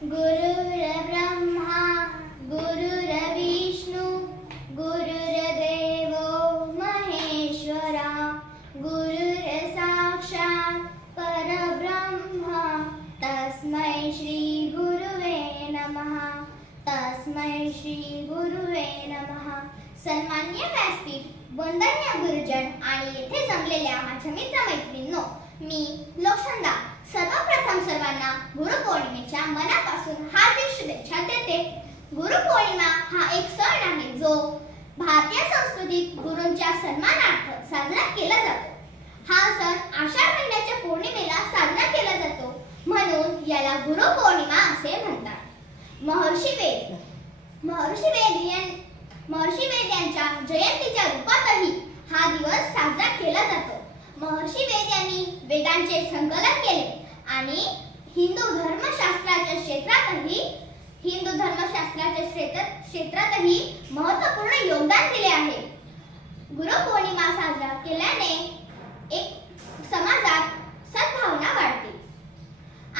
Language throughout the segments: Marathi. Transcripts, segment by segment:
गुरुर्ब्रह्मा गुरुर्विष्णु गुरुर्देवो महेश्वरा गुरुर्साक्षात् परब्रह्म तस्मै श्री गुरुवे नमः सन्माननीय व्यासपीठ, वंदनीय गुरुजन आणि येथे जमलेल्या माझ्या मित्रमैत्रिणींनो, मी लोकसंदा सर्वप्रथम सर्वांना गुरुपौर्णिमेच्या मनापासून हार्दिक शुभेच्छा देते। गुरुपौर्णिमा हा एक सण आहे जो भारतीय संस्कृतीत गुरूंच्या सन्मानार्थ साजरा केला जातो। हा सण आषाढ महिन्याच्या पौर्णिमेला साजरा केला जातो, म्हणून याला गुरुपौर्णिमा असे म्हणतात। महर्षी वेद यांच्या जयंतीच्या रूपातही हा दिवस साजरा केला जातो। महर्षी वेद यांनी वेदांचे संकलन केले आणि हिंदू धर्मशास्त्राच्या क्षेत्रातही महत्त्वपूर्ण योगदान दिले आहे। गुरुपौर्णिमा साजरा केल्याने एक समाजात सद्भावना वाढते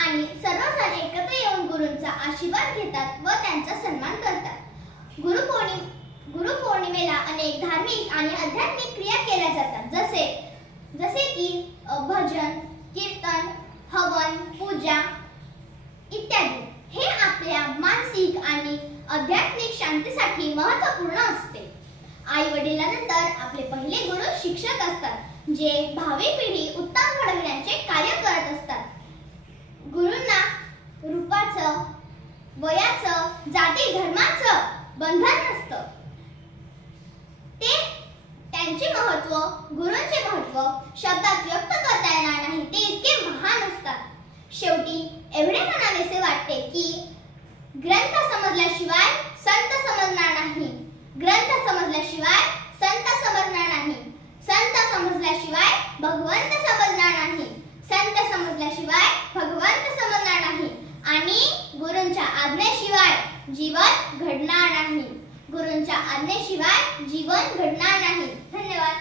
आणि सर्वजण एकत्र येऊन गुरूंचा आशीर्वाद घेतात व त्यांचा सन्मान करतात। गुरुपौर्णिमेला अनेक धार्मिक आणि आध्यात्मिक क्रिया केल्या जातात, जसे की भजन, कीर्तन, हवन, पूजा इत्यादी। हे आपल्या मानसिक आणि आध्यात्मिक शांतीसाठी महत्त्वपूर्ण असते। आई वडिलांनंतर आपले पहिले गुरु शिक्षक असतात, जे भावी पिढी उत्तम घडविण्याचे कार्य करत असतात। गुरूंना रूपाचं, वयाचं, जाती धर्माचं बंधन नसतं। गुरूंचे महत्त्व शब्दात व्यक्त करता येणार नाही, ते इतके महान असतात। शेवटी एवढे म्हणावेसे वाटते की ग्रंथ समजल्याशिवाय संत समजणार नाही, ग्रंथ समजल्याशिवाय संत समजणार नाही, संत समजल्याशिवाय भगवंत समजणार नाही, संत समजल्याशिवाय भगवंत समजणार नाही आणि गुरूंच्या आज्ञेशिवाय जीवन घडणार नाही, गुरूंच्या आज्ञेशिवाय जीवन घडणार नाही। धन्यवाद।